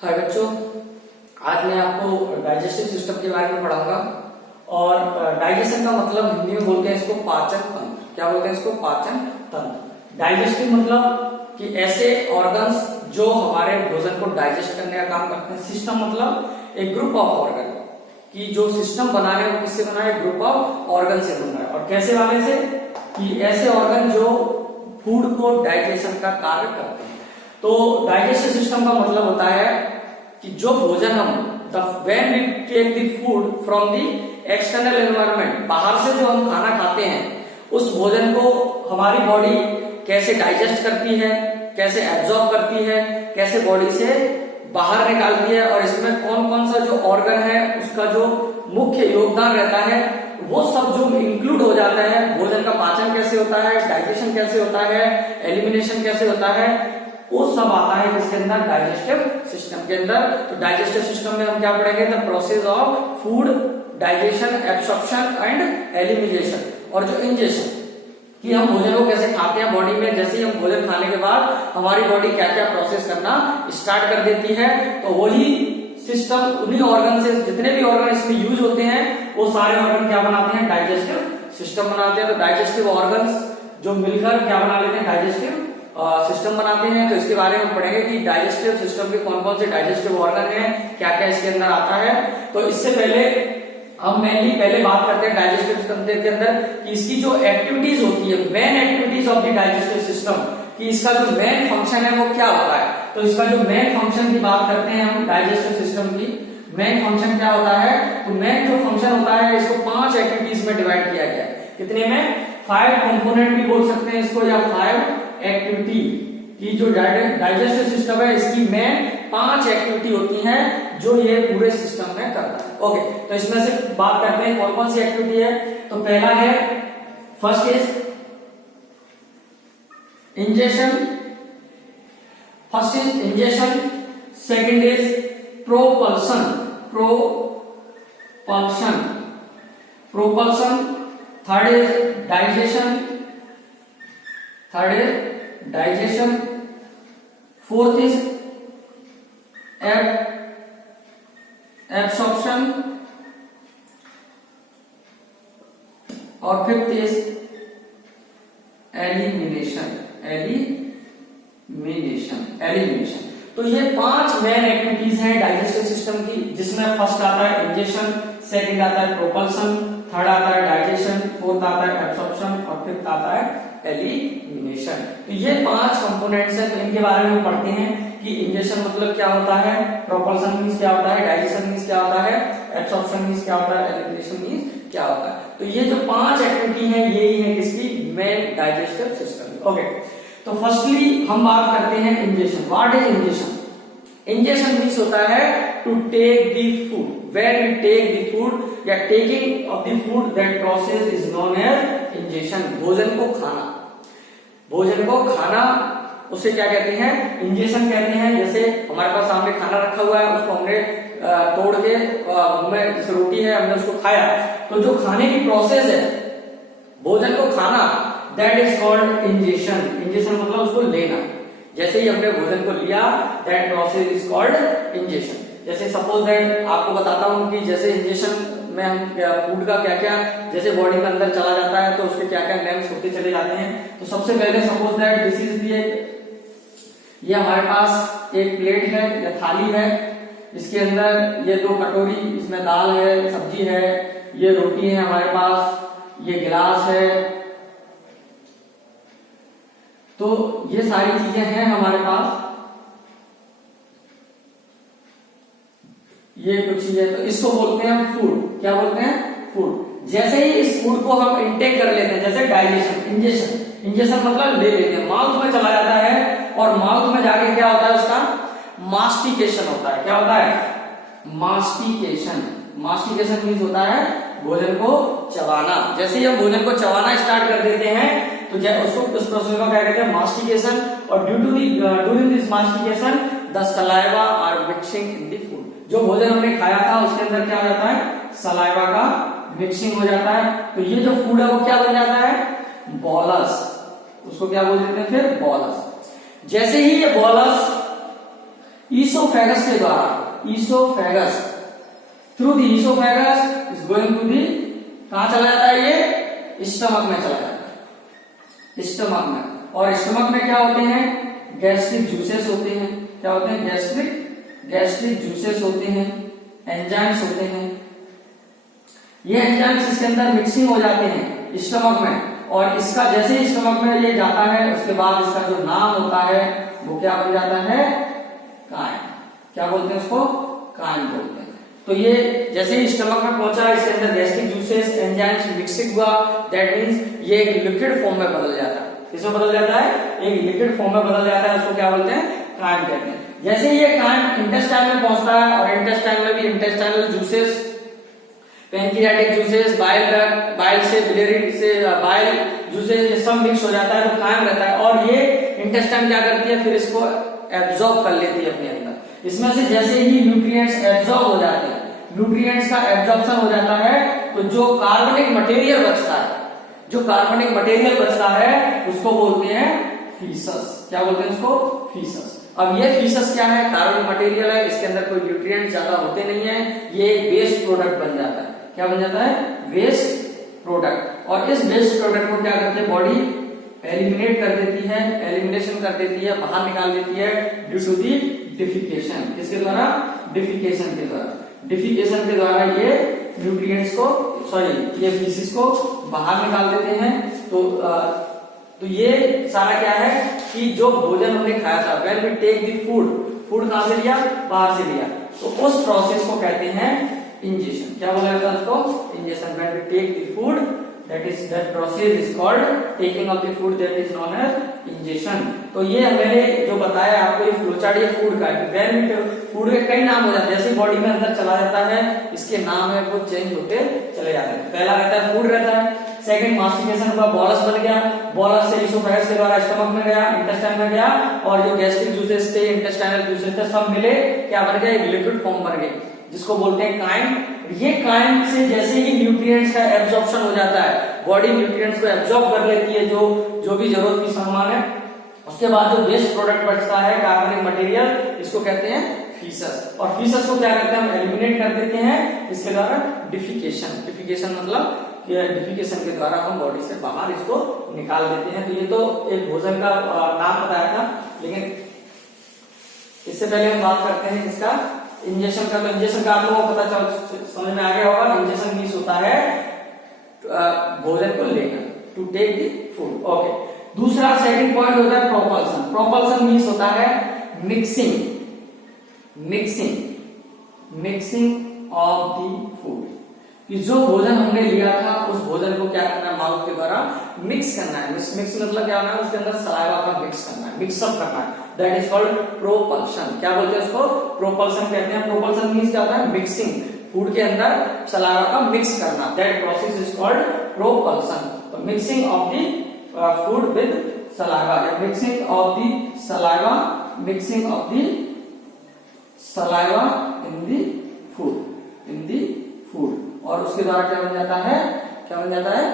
हाय बच्चों, आज मैं आपको डाइजेस्टिव सिस्टम के बारे में पढ़ाऊंगा। और डाइजेशन का मतलब हिंदी में बोलते हैं इसको पाचन तंत्र। क्या बोलते हैं इसको? पाचन तंत्र। डाइजेस्टिव मतलब कि ऐसे ऑर्गन्स जो हमारे भोजन को डाइजेस्ट करने का काम करते हैं। सिस्टम मतलब एक ग्रुप ऑफ ऑर्गन कि जो सिस्टम बना है वो किससे बना है? ग्रुप ऑफ ऑर्गन से बना है। और कैसे वाले से? कि ऐसे ऑर्गन जो फूड को डाइजेशन का कार्य करते हैं। तो डाइजेस्टिव सिस्टम का मतलब होता है कि जो भोजन हम when we take the food from the external environment, बाहर से जो हम खाना खाते हैं उस भोजन को हमारी बॉडी कैसे डाइजेस्ट करती है, कैसे एब्जॉर्ब करती है, कैसे बॉडी से बाहर निकालती है, और इसमें कौन कौन सा जो ऑर्गन है उसका जो मुख्य योगदान रहता है वो सब जो इंक्लूड हो जाता है। भोजन का पाचन कैसे होता है, डाइजेशन कैसे होता है, एलिमिनेशन कैसे होता है, वो सब आता है किसके अंदर? डाइजेस्टिव सिस्टम के अंदर। तो डाइजेस्टिव सिस्टम में हम क्या पढ़ेंगे? The process of food digestion, absorption and elimination. और जो इंजेशन कि हम भोजन को कैसे खाते हैं बॉडी में, जैसे ही हम भोजन खाने के बाद हमारी बॉडी क्या क्या प्रोसेस करना स्टार्ट कर देती है। तो वही सिस्टम उन्हीं ऑर्गन से, जितने भी ऑर्गन इसमें यूज होते हैं वो सारे ऑर्गन क्या बनाते हैं? डाइजेस्टिव सिस्टम बनाते हैं। तो डाइजेस्टिव ऑर्गन्स जो मिलकर क्या बना लेते हैं? डाइजेस्टिव सिस्टम बनाते हैं। तो इसके बारे में पढ़ेंगे कि डाइजेस्टिव सिस्टम के कौन कौन से डाइजेस्टिव ऑर्गन हैं, क्या क्या इसके अंदर आता है। तो इससे पहले हम मेनली पहले बात करते हैं डाइजेस्टिव सिस्टम के अंदर कि इसकी जो एक्टिविटीज होती है, main activities of the digestive system, कि इसका जो मेन फंक्शन है वो क्या होता है। तो इसका जो मेन फंक्शन की बात करते हैं हम डाइजेस्टिव सिस्टम की, मेन फंक्शन क्या होता है? तो मेन जो फंक्शन होता है इसको 5 एक्टिविटीज में डिवाइड किया गया है। कितने में? 5 कंपोनेंट भी बोल सकते हैं इसको, या 5 एक्टिविटी की जो डाइजेस्टिव सिस्टम है इसकी मेन 5 एक्टिविटी होती हैं जो ये पूरे सिस्टम में करता है। ओके, तो इसमें से बात करते हैं कौन कौन सी एक्टिविटी है। तो पहला है, first is ingestion. First is ingestion, second is propulsion, propulsion, third is digestion, fourth is absorption, और फिफ्थ इज एलिमिनेशन। तो ये 5 मेन एक्टिविटीज हैं डाइजेस्टिव सिस्टम की, जिसमें फर्स्ट आता है इंजेशन, सेकंड आता है प्रोपल्शन, थर्ड आता है डाइजेशन, फोर्थ आता है एब्सॉर्प्शन, और फिफ्थ आता है एलिमिनेशन। तो ये 5 कंपोनेंट्स हैं। तो इनके बारे में पढ़ते हैं कि इंजेशन मतलब क्या होता है, प्रोपल्शन मींस क्या होता है, डाइजेशन मींस क्या होता है, एब्सॉर्प्शन मींस क्या होता है, एलिमिनेशन मींस क्या होता है। तो ये जो 5 एक्टिविटी है यही है किसकी? Main digestive system. ओके, तो फर्स्टली हम बात करते हैं ingestion. What is ingestion? Ingestion means होता है to take the food. When we take the food, या taking of the food, that process is known as ingestion. भोजन को खाना, भोजन को खाना उसे क्या कहते हैं? इंजेशन कहते हैं। जैसे हमारे पास सामने खाना रखा हुआ है, उसको हमने तोड़ के में जैसे रोटी है हमने उसको खाया, तो जो खाने की प्रोसेस है भोजन को खाना, that is called ingestion. Ingestion मतलब उसको लेना। जैसे ही हमने भोजन को लिया, that process is called ingestion. जैसे सपोज दैट आपको बताता हूं कि जैसे इंजेशन में हम फूड का क्या क्या जैसे बॉडी में अंदर चला जाता है तो उसके क्या क्या नेम्स होते चले जाते हैं। तो सबसे पहले सपोज दैट दिस इज ये हमारे पास एक प्लेट है या थाली है, इसके अंदर ये 2 कटोरी, इसमें दाल है, सब्जी है, ये रोटी है हमारे पास, ये गिलास है। तो ये सारी चीजें हैं हमारे पास, ये कुछ चीजें। तो इसको बोलते हैं फूड। क्या बोलते हैं? फूड। जैसे ही इस फूड को हम इंटेक कर लेते हैं, जैसे डाइजेशन, इंजेशन मतलब ले लेते हैं, माउथ में चला जाता है, और माउथ में जाके क्या होता है? उसका मास्टिकेशन होता है। क्या होता है? मास्टिकेशन मीन्स होता है भोजन को चबाना। जैसे ही हम भोजन को चबाना स्टार्ट कर देते हैं तो उसको उस प्रोसेस को क्या कहते हैं? मास्टिकेशन। और during this mastication the saliva are mixing in the food. जो भोजन हमने खाया था उसके अंदर क्या हो जाता है? सलाइवा का मिक्सिंग हो जाता है। तो ये जो फूड है वो क्या बन जाता है? बॉलस। उसको क्या बोल देते हैं फिर? बॉलस। जैसे ही ये बॉलस ईसोफेगस के द्वारा, oesophagus, through the oesophagus is going to the, कहां चला जाता है ये, स्टमक में चला जाता है, स्टमक में। और स्टमक में क्या होते हैं, गैस्ट्रिक जूसेस होते हैं, क्या होते हैं, गैस्ट्रिक जूसेस होते हैं, एंजाइम्स होते हैं। ये एंजाइम्स इसके अंदर मिक्सिंग हो जाते हैं स्टमक में, और इसका जैसे ही स्टमक में ये जाता है उसके बाद इसका जो नाम होता है वो क्या बन जाता है, काइम। क्या बोलते हैं उसको, काइम बोलते हैं। तो ये जैसे ही स्टमक में पहुंचा, इसके अंदर गैस्ट्रिक जूसेस एंजाइम्स मिक्सिंग हुआ, दैट मींस ये एक लिक्विड फॉर्म में बदल जाता है। किसमें बदल जाता है, एक लिक्विड फॉर्म में बदल जाता है, उसको क्या बोलते हैं, काइम कहते हैं। जैसे ये काइम इंटेस्टाइन में पहुंचता है, और इंटेस्टाइन में भी intestinal juices, pancreatic juices, bile से बिलियरी से बाइल जूसेस, ये सब मिक्स हो जाता है, तो कायम रहता है। और ये इंटेस्टाइन क्या करती है, फिर इसको एब्जॉर्ब कर लेती है अपने अंदर। इसमें से जैसे ही न्यूट्रिएंट्स एब्जॉर्ब हो जाते हैं, न्यूट्रिएंट्स का एब्जॉर्प्शन हो जाता है, तो जो कार्बनिक मटेरियल बचता है, जो कार्बनिक मटेरियल बचता है उसको बोलते हैं फीसस। क्या बोलते हैं उसको, फीसस। अब ये फीसस क्या है, कार्बनिक मटेरियल है, इसके अंदर कोई न्यूट्रिएंट ज्यादा होते नहीं है, ये वेस्ट प्रोडक्ट बन जाता है। क्या बन जाता है, वेस्ट प्रोडक्ट। और इस वेस्ट प्रोडक्ट को क्या करते हैं, बॉडी एलिमिनेट कर देती है, एलिमिनेशन कर देती है, बाहर निकाल देती है ड्यू टू दी डिफिकेशन। किसके द्वारा, डिफिकेशन के द्वारा। डिफिकेशन के द्वारा ये न्यूट्रिएंट्स को, सॉरी ये फीसिस को बाहर निकाल देते हैं। तो ये सारा क्या है कि जो भोजन हमने खाया था, when we take the food कहां से लिया, बाहर से लिया, तो उस प्रोसेस को कहते हैं इंजेशन। क्या बोला जाता है उसको, ingestion. When we take the food, that process is called taking of the food, that is known as ingestion। तो ये मैंने जो बताया आपको, ये फ्लोचार्ट ये फूड का है। व्हेन फूड के कई नाम हो जाते हैं, जैसे बॉडी में अंदर चला जाता है, इसके नाम है वो चेंज होते चले जाते हैं। पहला रहता है फूड रहता है, सेकंड मास्टिकेशन हुआ, बॉलस बन गया, बॉलस से ईसोफेगस के द्वारा स्टमक में गया, इंटेस्टाइन में गया, और जो गैस्ट्रिक जूसेस थे, इंटेस्टाइनल जूसेस थे, सब मिले क्या बन गया, एक लिक्विड फॉर्म बन गए, जिसको बोलते हैं काइम। ये काइम से जैसे ही न्यूट्रिएंट्स का एब्जॉर्प्शन हो जाता है, बॉडी न्यूट्रिएंट्स को एब्जॉर्ब कर लेती है, जो भी जरूरत की सामान है, उसके बाद जो वेस्ट प्रोडक्ट बचता है, कार्बनिक मटेरियल, इसको कहते हैं फीसस। और फीसस को क्या करते हैं, हम एलिमिनेट कर देते हैं इसके द्वारा डिफिकेशन। डिफिकेशन मतलब डिफिकेशन के द्वारा हम बॉडी से बाहर इसको निकाल देते हैं। तो ये तो एक भोजन का नाम बताया था, लेकिन इससे पहले हम बात करते हैं इसका इंजेक्शन का। तो इंजेक्शन का आप लोगों को पता चल समझ में आ गया होगा। इंजेक्शन मीन्स होता है भोजन को लेना, to take the food. Okay, दूसरा सेकंड पॉइंट होता है प्रोपल्सन। प्रोपल्सन मीन्स होता है मिक्सिंग ऑफ द फूड, कि जो भोजन हमने लिया था उस भोजन को क्या करना है, माउथ के द्वारा मिक्स करना है। मिक्स मतलब क्या होना है, उसके अंदर सलाइवा का मिक्स करना है, मिक्सअप करना है, दैट इज कॉल्ड प्रोपल्शन। क्या बोलते हैं उसको, प्रोपल्सन कहते हैं। प्रोपल्सन मीन्स क्या होता है, मिक्सिंग, फूड के अंदर सलाइवा का मिक्स करना, that process is called propulsion. तो mixing of the food with saliva, mixing of the saliva, mixing of the saliva in the food, और उसके द्वारा क्या बन जाता है,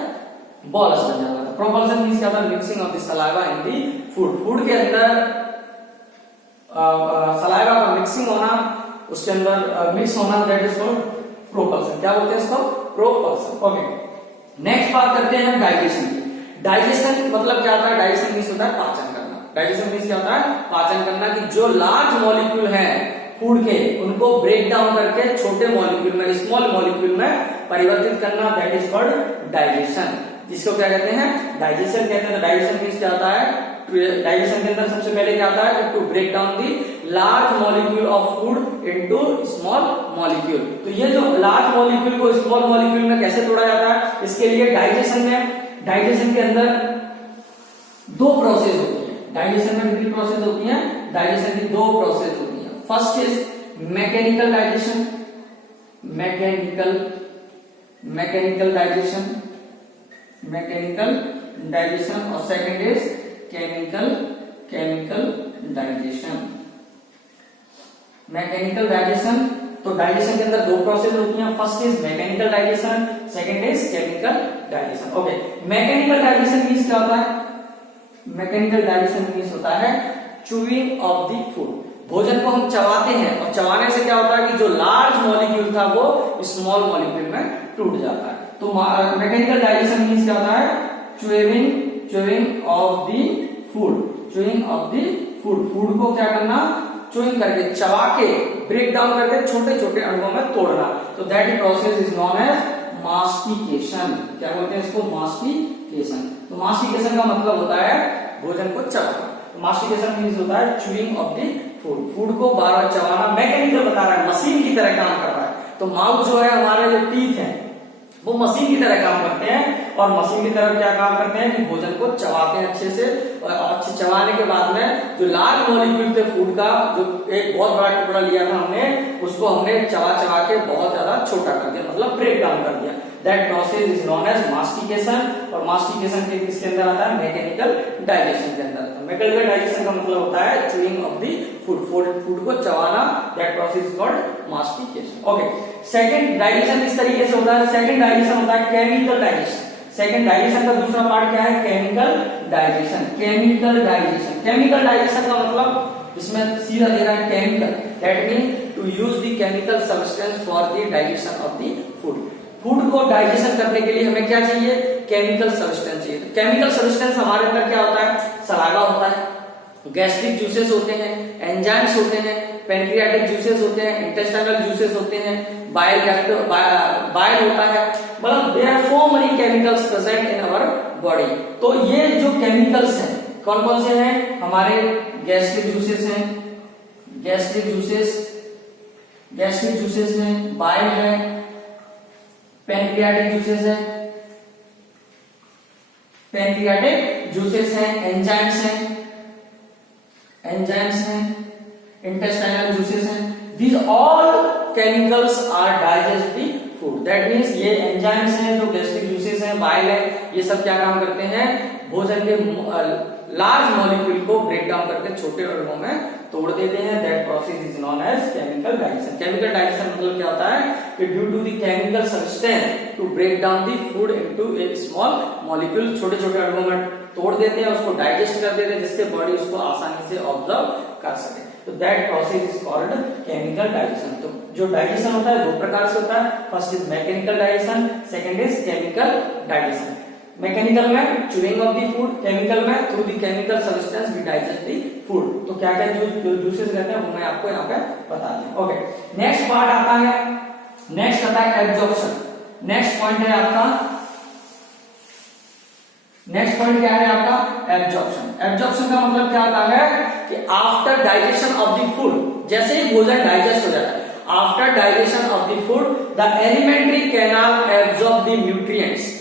बॉलस बन जाता है। प्रोपल्सन मींस क्या होता है, mixing of the saliva in the food, food के अंदर सलाइवा का मिक्सिंग होना, उसके अंदर मिक्स होना, दैट इज कॉल्ड प्रोपल्सन। क्या बोलते हैं इसको, प्रोपल्सन। ओके, नेक्स्ट बात करते हैं हम डाइजेशन की। डाइजेशन मतलब क्या होता है, डाइजेशन मींस होता है पाचन करना। डाइजेशन मींस क्या होता है, पाचन करना, कि जो लार्ज मॉलिक्यूल है फूड के, उनको ब्रेक डाउन करके छोटे मॉलिक्यूल में, स्मॉल मॉलिक्यूल में परिवर्तित करना, दैट इज कॉल्ड डाइजेशन। जिसको क्या कहते हैं, डाइजेशन कहते हैं। डाइजेशन मींस क्या होता है, डाइजेशन के अंदर सबसे पहले क्या होता है, to break down the large molecule of food into small molecule. तो ये जो लार्ज मॉलिक्यूल को स्मॉल मॉलिक्यूल में कैसे तोड़ा जाता है, इसके लिए डाइजेशन के अंदर दो प्रोसेस होती है। डाइजेशन में कितनी प्रोसेस होती है, डाइजेशन की दो प्रोसेस होती है। First is mechanical digestion, mechanical digestion, और second is chemical digestion. Mechanical digestion, तो डाइजेशन के अंदर दो प्रोसेस होती हैं। First is mechanical digestion, second is chemical digestion. Okay, mechanical digestion means क्या होता है, मैकेनिकल डाइजेशन मींस होता है चूइंग ऑफ द फूड। भोजन को हम चबाते हैं और चबाने से क्या होता है कि जो लार्ज मॉलिक्यूल था वो स्मॉल मॉलिक्यूल में टूट जाता है। तो मैकेनिकल डाइजेशन मींस क्या होता है? Chewing of the food, chewing of the food, food को क्या करना? च्यूइंग करके, चबा के, ब्रेक डाउन करके छोटे छोटे अणुओं में तोड़ना। तो that process is known as mastication. क्या बोलते हैं इसको? मास्टिकेशन। तो मास्टिकेशन का मतलब होता है भोजन को चबाना। तो मास्टिकेशन मीन्स होता है chewing of the food, food को बार बार चबाना। मैकेनिकल बता रहा है, मशीन की तरह काम कर रहा है। तो माउथ जो है, हमारे जो टीथ है वो मशीन की तरह काम करते हैं और मशीन की तरह क्या काम करते हैं कि भोजन को चबाते हैं अच्छे से, और अच्छे चबाने के बाद में जो लार्ज मॉलिक्यूल थे फूड का, जो एक बहुत बड़ा टुकड़ा लिया था हमने, उसको हमने चबा चबा के बहुत ज्यादा छोटा कर दिया, मतलब ब्रेक डाउन कर दिया। That process is known as mastication. और मास्टिकेशन के किसके अंदर आता है? मैकेनिकल डाइजेशन के अंदर। मैकेनिकल डाइजेशन का मतलब होता है च्यूइंग ऑफ द फूड को चबाना। That process is called mastication. Okay, second digestion इस तरीके से होता है। सेकंड डाइजेशन होता है केमिकल डाइजेशन। सेकंड डाइजेशन का दूसरा पार्ट क्या है? Chemical digestion. Chemical digestion, chemical digestion का मतलब इसमें सीधा दे रहा है chemical. That mean to use the chemical substance for the digestion of the food. Food को डाइजेशन करने के लिए हमें क्या चाहिए? केमिकल सब्सटेंस चाहिए। तो केमिकल सब्सटेंस हमारे अंदर क्या होता है? सलाइवा होता है, गैस्ट्रिक जूसेस होते हैं, एंजाइम्स होते हैं, पैंक्रियाटिक जूसेस होते हैं, इंटेस्टाइनल जूसेस होते हैं, बाइल होता है। मतलब there are so many chemicals present in our body. तो ये जो केमिकल्स हैं कौन कौन से हैं? हमारे गैस्ट्रिक जूसेस हैं, गैस्ट्रिक जूसेस हैं, बाइल है, पैंक्रियाटिक जूसेस है, एंजाइम्स हैं, इंटेस्टाइनल जूसेस हैं। These all chemicals are digestive food. That means ये एंजाइम्स हैं, जो गैस्ट्रिक जूसेस हैं, बाइल है, ये सब क्या काम करते हैं? भोजन के लार्ज मॉलिक्यूल को ब्रेक डाउन करके छोटे अणुओं में तोड़ देते हैं। That process is known as chemical digestion. Chemical digestion मतलब क्या होता है कि due to the chemical substance to break down the food into a small molecule, छोटे छोटे अणुओं में तोड़ देते हैं, उसको डाइजेस्ट कर देते हैं, जिससे बॉडी उसको आसानी से ऑब्जर्व कर सके। तो that process is called chemical digestion. तो जो डाइजेशन होता है दो प्रकार से होता है। First is mechanical digestion, second is chemical digestion. Mechanical में chewing of the food, chemical में through the chemical substance we digest the food. तो क्या क्या जूसेस रहते हैं वो मैं आपको यहाँ पे बता दूं। ओके, नेक्स्ट पार्ट आता है, नेक्स्ट आता है एब्जॉर्प्शन। नेक्स्ट पॉइंट है आपका, नेक्स्ट पॉइंट क्या है आपका? एब्जॉर्प्शन। एब्जॉर्प्शन का मतलब क्या होता है कि after digestion of the food, जैसे ही भोजन डाइजेस्ट हो जाता है, after digestion of the food the alimentary canal absorb the nutrients,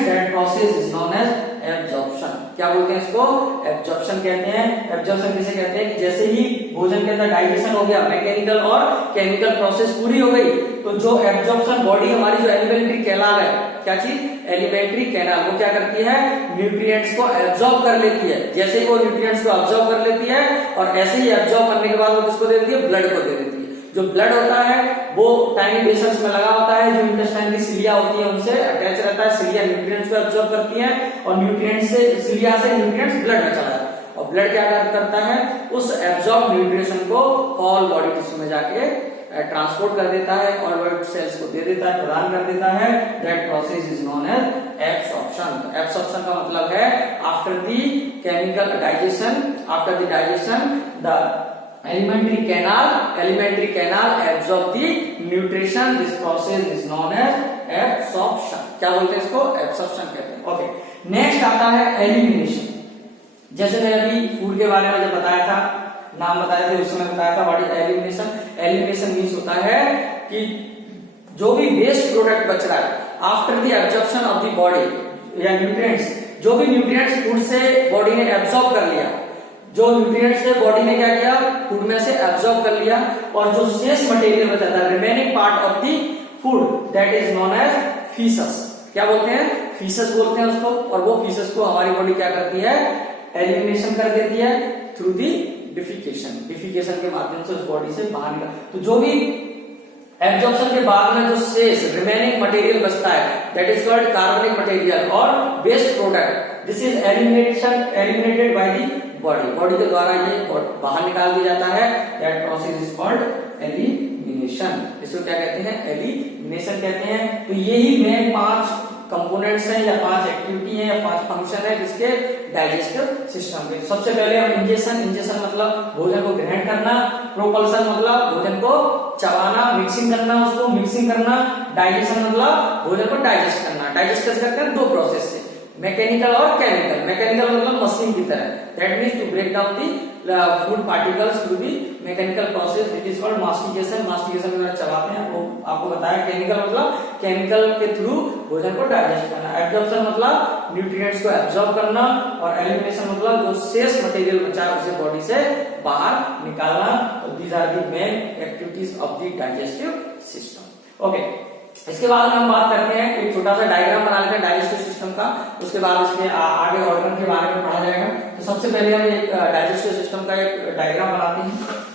that process is known as absorption. क्या बोलते हैं इसको? एब्जॉर्प्शन कहते हैं। एब्जॉर्प्शन किसे कहते हैं कि जैसे ही भोजन के अंदर डाइजेशन हो गया, मैकेनिकल और केमिकल प्रोसेस पूरी हो गई, तो जो एब्जॉर्प्शन बॉडी हमारी जो एलिमेंट्री कैनाल है, क्या चीज? एलिमेंट्री कैनाल, वो क्या करती है? न्यूट्रिएंट्स को एब्जॉर्ब कर लेती है। जैसे ही वो न्यूट्रिएंट्स को एब्जॉर्ब कर लेती है और ऐसे ही एब्जॉर्ब करने के बाद वो किसको दे देती है? ब्लड को दे देती है। जो ब्लड होता है वो टाइनी वेसल्स में लगा होता है, जो इंटेस्टाइन की सिलिया होती है उनसे अटैच रहता है। सिलिया न्यूट्रिएंट्स को एब्जॉर्ब करती है और न्यूट्रिएंट्स से, सिलिया से न्यूट्रिएंट्स ब्लड में चला जाता है और ब्लड क्या करता है? उस एब्जॉर्ब न्यूट्रिशन को ऑल बॉडी टिश्यू में जाके ट्रांसपोर्ट कर देता है और ब्लड सेल्स को दे देता है, प्रदान कर देता है। That process is known as absorption. Absorption का मतलब है after the chemical digestion, after the digestion the alimentary canal absorb the nutrition. This process is known as absorption. क्या बोलते हैं इसको? एब्सॉर्प्शन कहते हैं। ओके, नेक्स्ट आता है एलिमिनेशन। जैसे मैं अभी फूड के बारे में जब बताया था, नाम बताए थे, उस समय बताया था what is elimination. Elimination means होता है कि जो भी वेस्ट प्रोडक्ट बच रहा है after the absorption of the body या न्यूट्रिएंट्स, जो भी न्यूट्रिएंट्स फूड से बॉडी ने एब्जॉर्ब कर लिया, जो न्यूट्रिएंट्स से बॉडी ने क्या किया? फूड में से एब्जॉर्ब कर लिया, और जो शेष मटेरियल बचा था, remaining part of the food, that is known as faeces. क्या बोलते हैं? फीसस बोलते हैं उसको। और वो फीसस को हमारी बॉडी क्या करती है? एलिमिनेशन कर देती है थ्रू दी डिफिकेशन। डिफिकेशन के माध्यम से उस बॉडी से बाहर निकल। तो जो भी एब्जॉर्प्शन के बाद में जो शेष रिमेनिंग मटेरियल बचता है, दैट इज कॉल्ड कार्बनिक मटेरियल और waste product. This is eliminated by the body, body के द्वारा ये बाहर निकाल दिया जाता है। That process is called elimination. इसको क्या कहते हैं? एलिमिनेशन कहते हैं। तो यही मेन 5 कंपोनेंट्स हैं या 5 एक्टिविटी हैं या 5 फंक्शन है जिसके डाइजेस्टिव सिस्टम के। सबसे पहले हम इंजेशन, इंजेशन मतलब भोजन को ग्रहण करना, प्रोपल्सन मतलब भोजन को चबाना, मिक्सिंग करना, उसको मिक्सिंग करना, डाइजेशन मतलब भोजन को डाइजेस्ट करना। डाइजेस्ट कैसे करते हैं? 2 प्रोसेस से, मैकेनिकल और केमिकल। मैकेनिकल मतलब मशीन की तरह, that means to break down the food particles through the mechanical process which is called mastication. Mastication में चबाते हैं, वो आपको बताया। केमिकल मतलब केमिकल के थ्रू भोजन को डाइजेस्ट करना। एब्जॉर्प्शन मतलब न्यूट्रिएंट्स को एब्जॉर्ब करना, और एलिमिनेशन मतलब जो शेष मटेरियल बचा है उसे बॉडी से बाहर निकालना। तो these are the main activities of the digestive system. Okay, इसके बाद हम बात करते हैं, एक छोटा सा डायग्राम बना लेते हैं डाइजेस्टिव सिस्टम का। उसके बाद इसके आगे ऑर्गन के बारे में पढ़ा जाएगा। तो सबसे पहले हम एक डाइजेस्टिव सिस्टम का एक डायग्राम बनाते हैं।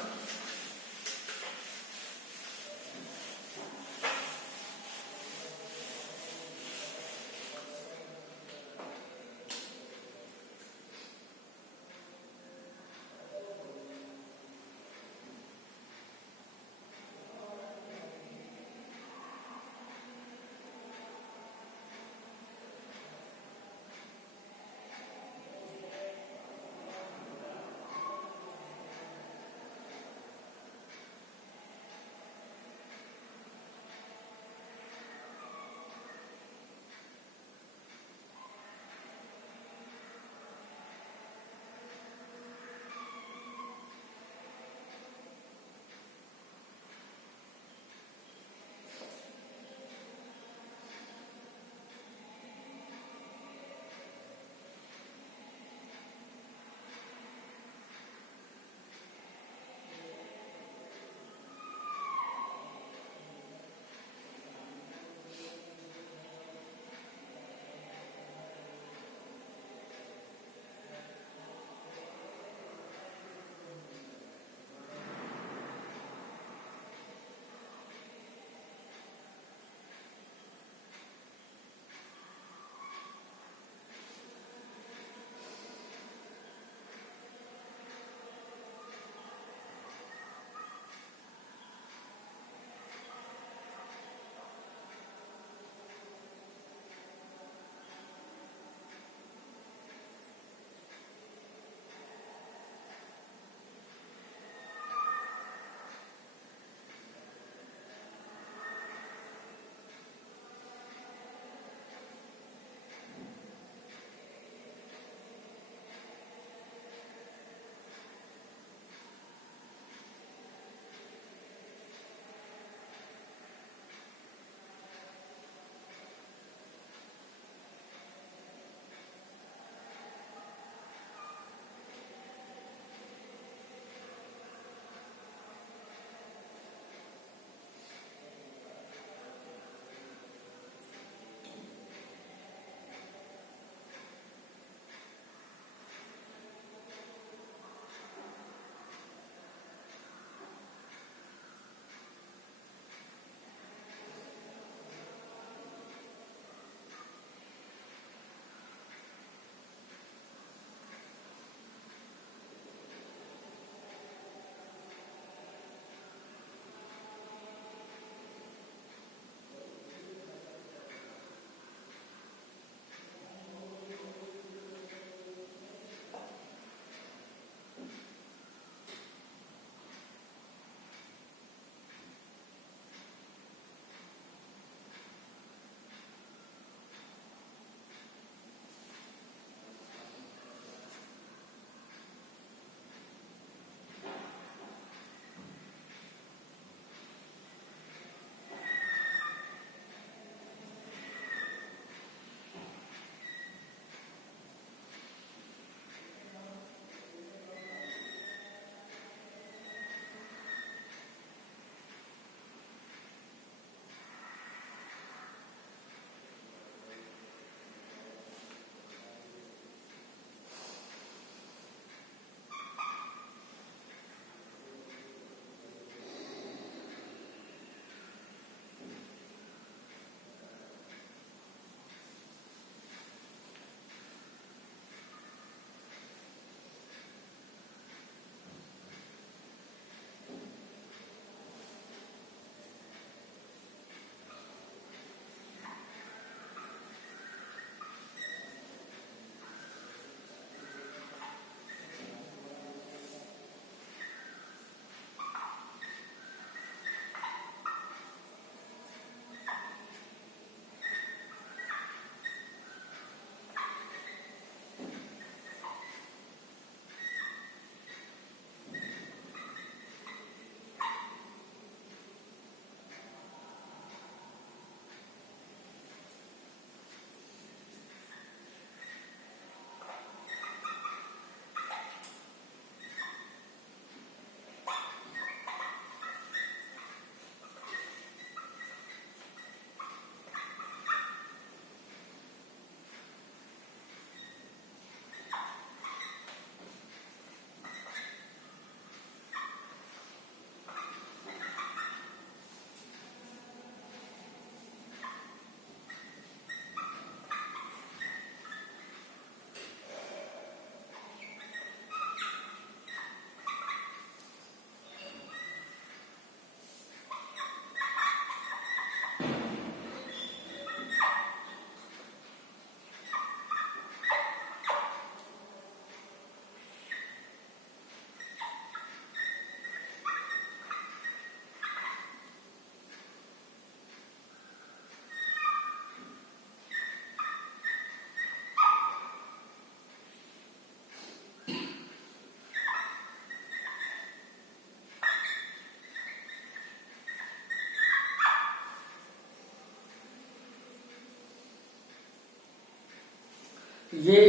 ये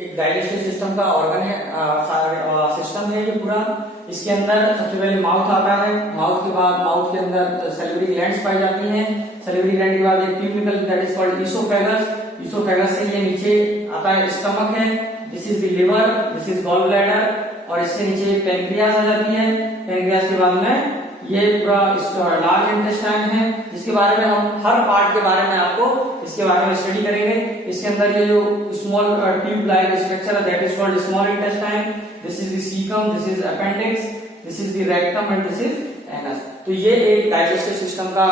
एक डाइजेस्टिव सिस्टम का ऑर्गन है, सिस्टम है ये पूरा। इसके अंदर सबसे पहले माउथ आता है, माउथ के बाद माउथ के अंदर सैलिवरी ग्लैंड्स पाई जाती हैं, सैलिवरी ग्लैंड के बाद एक tubical that is called oesophagus, oesophagus से ये नीचे आता है स्टमक है, this is the liver, this is gall bladder, और इससे नीचे पेनक्रियास आ जाती है, पेनक्रियास के बाद में ये पूरा लार्ज इंटेस्टाइन है, जिसके बारे में हम हर पार्ट के बारे में आपको इसके बारे में स्टडी करेंगे। इसके अंदर ये जो स्मॉल ट्यूब लाइक स्ट्रक्चर है that is called small intestine, this is the caecum, this is appendix, this is the rectum and this is anus. तो ये एक डाइजेस्टिव सिस्टम का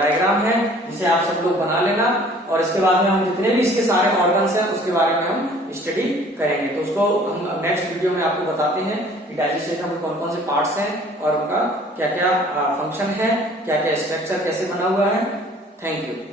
डायग्राम है जिसे आप सब लोग बना लेना, और इसके बाद में हम जितने भी इसके सारे ऑर्गन्स हैं उसके बारे में हम स्टडी करेंगे। तो उसको हम नेक्स्ट वीडियो में आपको बताते हैं कि डाइजेस्टिव सिस्टम में कौन कौन से पार्ट्स हैं और उनका क्या क्या फंक्शन है, क्या क्या स्ट्रक्चर कैसे बना हुआ है। Thank you.